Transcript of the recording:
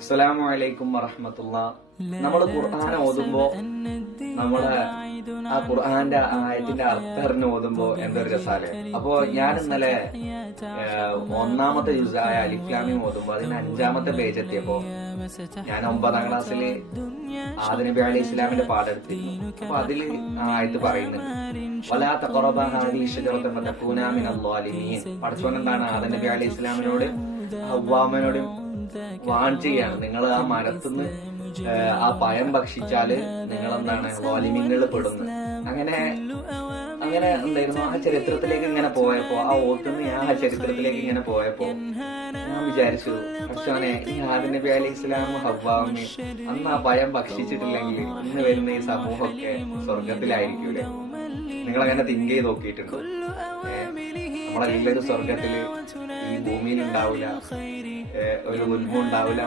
അസ്സലാമു അലൈക്കും വറഹ്മത്തുള്ളാഹ്. നമ്മൾ ഖുർആൻ ഓതുമ്പോ നമ്മള് ആ ഖുർആന്റെ ആയത്തിന്റെ അർത്ഥം ഓതുമ്പോ എന്തൊരു രസാലേ. അപ്പോ ഞാൻ ഇന്നലെ ഒന്നാമത്തെ ജുസായ അലിഫ് ലാം മീം ഓതുമ്പോ അതിന് 5ാമത്തെ പേജ് എത്തിയപ്പോ ഞാൻ 9ാം ക്ലാസ്സില് ആദം നബി അലൈഹി ഇസ്ലാമിന്റെ പാടെടുത്തിരുന്നു. അപ്പൊ അതില് ആയത്ത് പറയുന്നുണ്ട്, വലാ തഖറബ ഹാദിഹി ശജറത ഫതകൂന മിനൽ ളാലിമീൻ. പടച്ചോൻ എന്താണ് ആദം നബി അലൈഹി ഇസ്ലാമിനോട് ഹവ്വാമനോടും വാൺ ചെയ്യാണ്, നിങ്ങൾ ആ മരത്തുനിന്ന് ആ പഴം ഭക്ഷിച്ചാല് നിങ്ങൾ എന്താണ് വാലിമീനുകൾ പെടുന്നു. അങ്ങനെ ഉണ്ടായിരുന്നു. ആ ചരിത്രത്തിലേക്ക് ഇങ്ങനെ പോയപ്പോ, ആ ഓത്തുനിന്ന് ഞാൻ ആ ചരിത്രത്തിലേക്ക് ഇങ്ങനെ പോയപ്പോ ഞാൻ വിചാരിച്ചു, പക്ഷേ ഈ ആദം നബി അലൈഹി ഇസ്ലാമും ഹവ്വാവും അന്ന് ആ പഴം ഭക്ഷിച്ചിട്ടില്ലെങ്കിൽ ഇന്ന് വരുന്ന ഈ സമൂഹമൊക്കെ സ്വർഗത്തിലായിരിക്കൂലേ? നിങ്ങളങ്ങനെ തിങ്ക് ചെയ്ത് നോക്കിയിട്ടുണ്ടോ? നമ്മളെല്ലാവരും സ്വർഗത്തില് ഈ ഭൂമിയിൽ ഉണ്ടാവില്ല, ഒരു ഉൽമ ഉണ്ടാവില്ല.